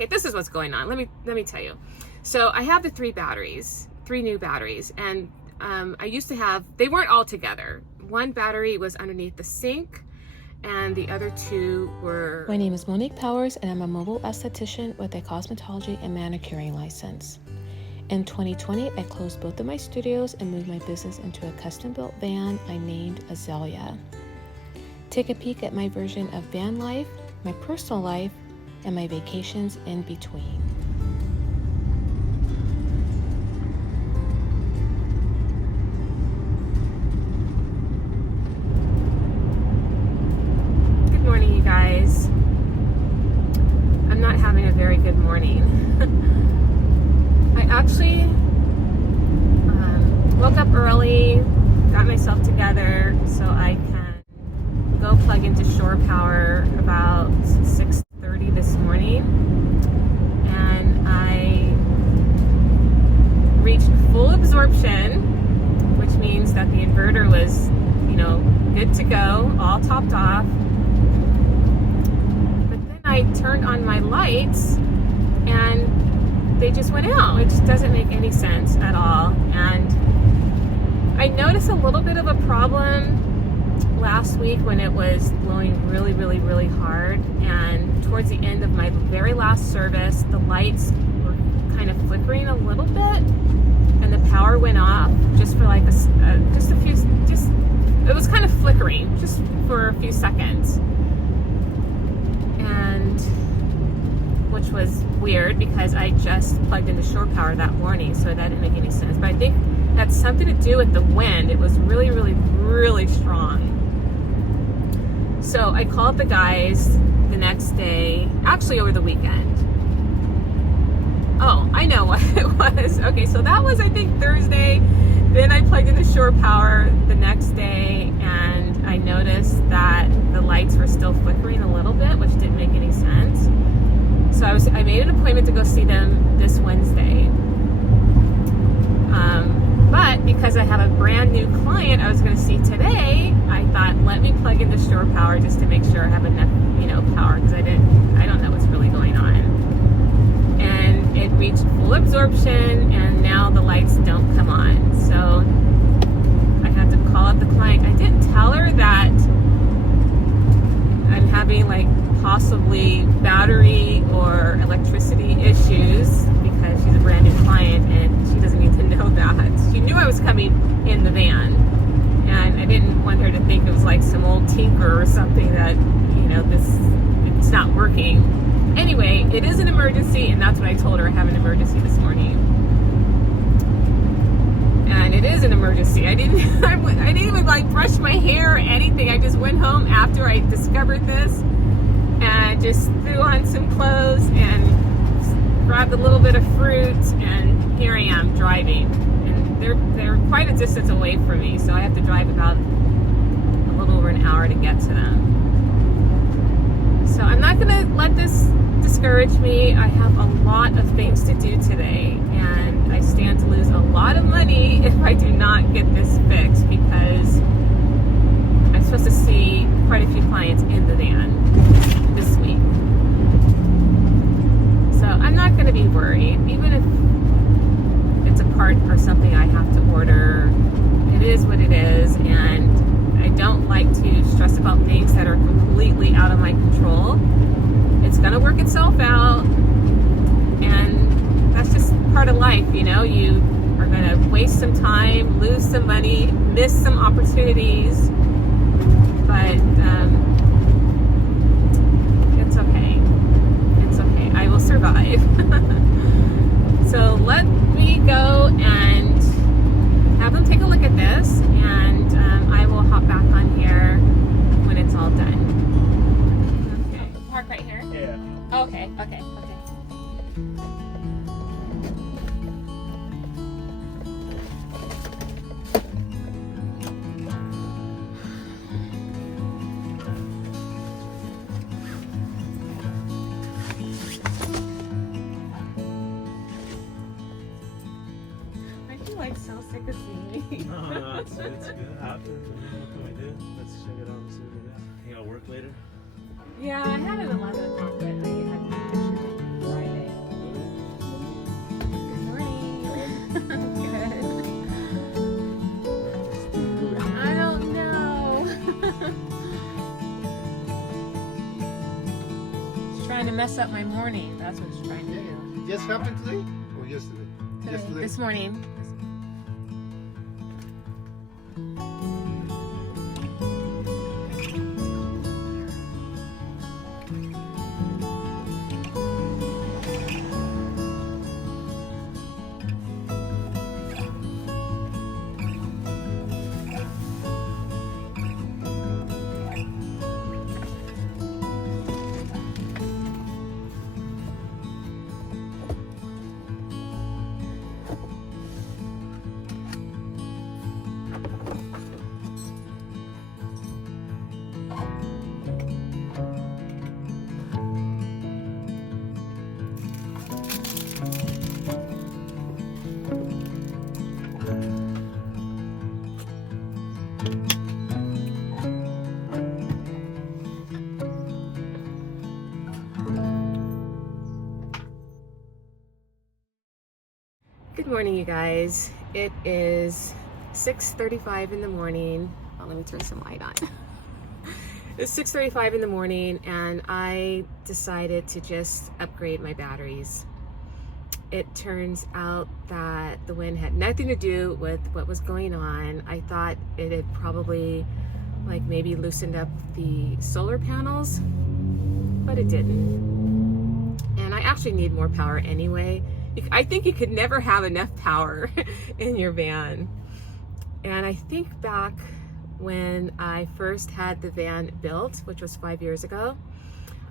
Okay, this is what's going on. Let me tell you. So I have the three new batteries, and I used to have, they weren't all together. One battery was underneath the sink, and the other two were... My name is Monique Powers, and I'm a mobile esthetician with a cosmetology and manicuring license. In 2020, I closed both of my studios and moved my business into a custom-built van I named Azalea. Take a peek at my version of van life, my personal life, and my vacations in between. Good morning, you guys. I'm not having a very good morning. I actually woke up early, got myself together so I can go plug into shore power about 6:30 this morning, and I reached full absorption, which means that the inverter was, good to go, all topped off. But then I turned on my lights and they just went out, which doesn't make any sense at all. And I noticed a little bit of a problem last week when it was blowing really, really, really hard, and towards the end of my very last service, the lights were kind of flickering a little bit, and the power went off just for like it was kind of flickering just for a few seconds, and which was weird because I just plugged into shore power that morning, so that didn't make any sense. But I think that's something to do with the wind. It was really, really, really strong. So I called the guys the next day, actually over the weekend. Oh, I know what it was. Okay, so that was, I think, Thursday. Then I plugged into shore power the next day, and I noticed that the lights were still flickering a little bit, which didn't make any sense. So I made an appointment to go see them this Wednesday. But because I have a brand new client I was going to see today, I thought, let me plug into shore power just to make sure I have enough, power, because I don't know what's really going on. And it reached full absorption, and now the lights don't come on. So I had to call up the client. I didn't tell her that I'm having possibly battery or electricity issues, because she's a brand new client and she doesn't need to know that. She knew I was coming in the van, and I didn't want her to think it was like some old tinker or something that, it's not working. Anyway, it is an emergency, and that's what I told her. I have an emergency this morning. And it is an emergency. I didn't even brush my hair or anything. I just went home after I discovered this and just threw on some clothes and grabbed a little bit of fruit, and here I am driving. And they're quite a distance away from me, so I have to drive about a little over an hour to get to them. So I'm not going to let this discourage me. I have a lot of things to do today, and I stand to lose a lot of money if I do not get this fixed, because I'm supposed to see quite a few clients in the van this week. So I'm not going to be worried, even if it's a part or something I have to order. It is what it is, and I don't like to stress about things that are completely out of my control. It's going to work itself out, and that's just part of life, You are going to waste some time, lose some money, miss some opportunities, but it's okay. It's okay. I will survive. So let me go and have them take a look at this, and I will hop back on here when it's all done. Okay. Park right here? Yeah. Okay. So sick of seeing me. No, it's good. What can we do? Let's check it out and see what we got. You gotta work later? Yeah, I had an 11 o'clock, but I had to finish it Friday. mess up my morning. That's what it's trying to do. It just happened today or yesterday? Yesterday. This morning. Good morning, you guys. It is 6:35 in the morning. Oh, let me turn some light on. It's 6:35 in the morning, and I decided to just upgrade my batteries. It turns out that the wind had nothing to do with what was going on. I thought it had probably like maybe loosened up the solar panels, but it didn't. And I actually need more power anyway. I think you could never have enough power in your van. And I think back when I first had the van built, which was 5 years ago,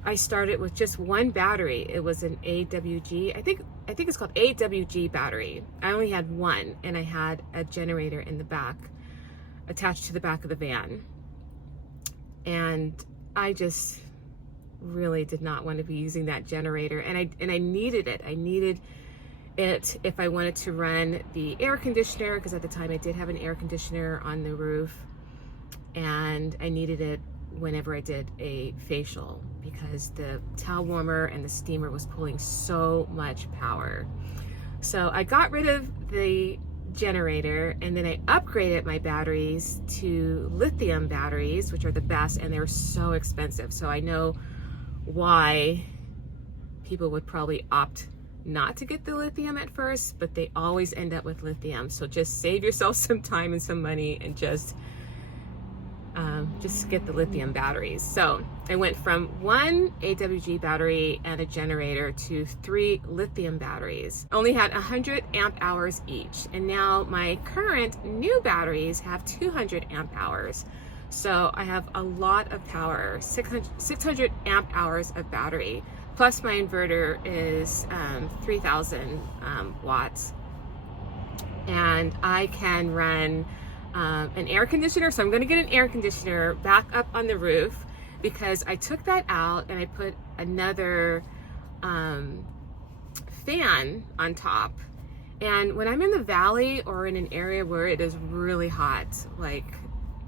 I started with just one battery. It was an AWG, I think it's called AWG battery. I only had one, and I had a generator in the back, attached to the back of the van. And I just really did not want to be using that generator, and I needed it. I needed it if I wanted to run the air conditioner, because at the time I did have an air conditioner on the roof, and I needed it whenever I did a facial, because the towel warmer and the steamer was pulling so much power. So I got rid of the generator, and then I upgraded my batteries to lithium batteries, which are the best, and they're so expensive. So I know why people would probably opt not to get the lithium at first, but they always end up with lithium. So just save yourself some time and some money, and just get the lithium batteries. So I went from one AWG battery and a generator to 3 lithium batteries. Only had 100 amp hours each, and now my current new batteries have 200 amp hours. So I have a lot of power, 600 amp hours of battery. Plus my inverter is 3,000 watts. And I can run an air conditioner. So I'm gonna get an air conditioner back up on the roof, because I took that out and I put another fan on top. And when I'm in the valley or in an area where it is really hot, like,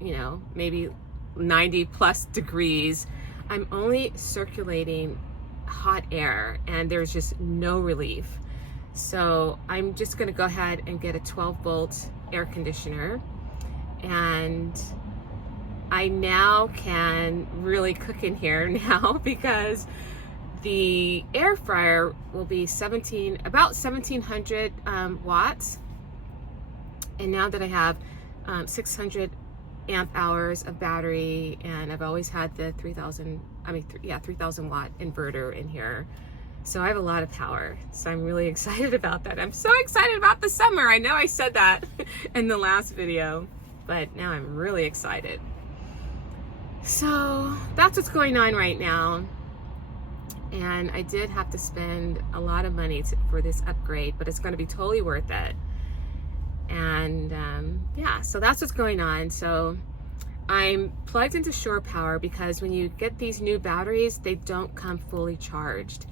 you know, maybe 90 plus degrees, I'm only circulating hot air, and there's just no relief. So I'm just gonna go ahead and get a 12-volt air conditioner, and I now can really cook in here now, because the air fryer will be about 1700 watts, and now that I have 600 amp hours of battery, and I've always had the 3,000 watt inverter in here, so I have a lot of power. So I'm really excited about that. I'm so excited about the summer. I know I said that in the last video, but now I'm really excited. So that's what's going on right now. And I did have to spend a lot of money for this upgrade, but it's going to be totally worth it. And yeah, so that's what's going on. So I'm plugged into shore power, because when you get these new batteries, they don't come fully charged.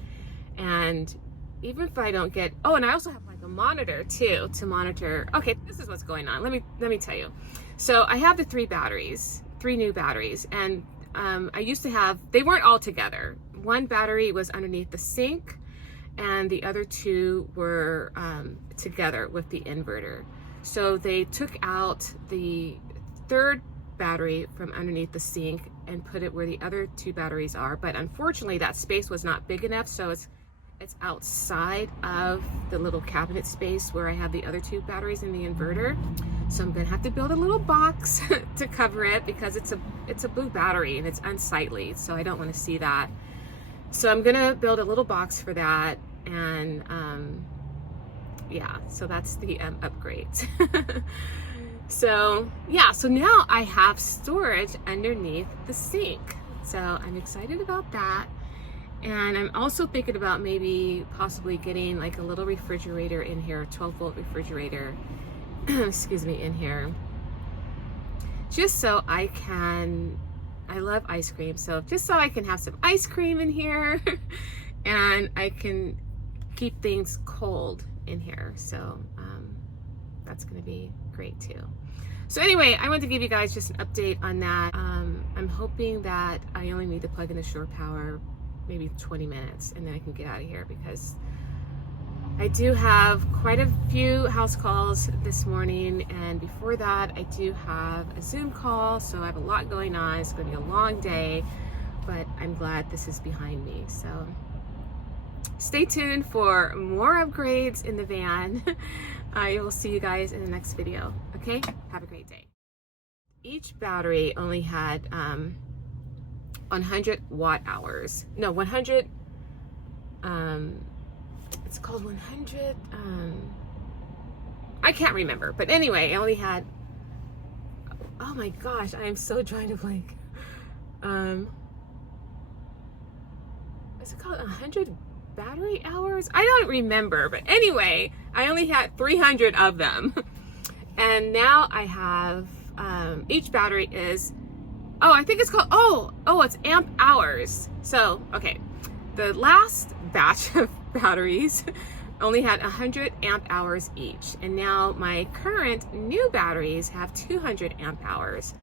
And even if I don't get, oh, and I also have like a monitor too, to monitor. Okay, this is what's going on. Let me tell you. So I have the 3 new batteries, and I used to have, they weren't all together. One battery was underneath the sink, and the other 2 were together with the inverter. So they took out the 3rd battery from underneath the sink and put it where the other 2 batteries are, but unfortunately that space was not big enough, so it's outside of the little cabinet space where I have the other 2 batteries in the inverter. So I'm gonna have to build a little box to cover it because it's a blue battery and it's unsightly, so I don't want to see that. So I'm gonna build a little box for that, and yeah, so that's the upgrade. So yeah, so now I have storage underneath the sink, so I'm excited about that. And I'm also thinking about maybe possibly getting like a little refrigerator in here, a 12-volt refrigerator, excuse me, in here, just so I love ice cream, so just so I can have some ice cream in here and I can keep things cold in here. So that's gonna be great too. So anyway, I wanted to give you guys just an update on that. I'm hoping that I only need to plug in the shore power maybe 20 minutes and then I can get out of here, because I do have quite a few house calls this morning, and before that I do have a Zoom call, so I have a lot going on. It's going to be a long day, but I'm glad this is behind me. So stay tuned for more upgrades in the van. I will see you guys in the next video. Okay, have a great day. Each battery only had 100 watt hours. No, 100, it's called 100, I can't remember, but anyway, I only had, oh my gosh, I am so drawing a blank. Is it called 100 battery hours? I don't remember, but anyway, I only had 300 of them. And now I have, each battery is, oh, I think it's called, it's amp hours. So, okay, the last batch of batteries only had 100 amp hours each. And now my current new batteries have 200 amp hours.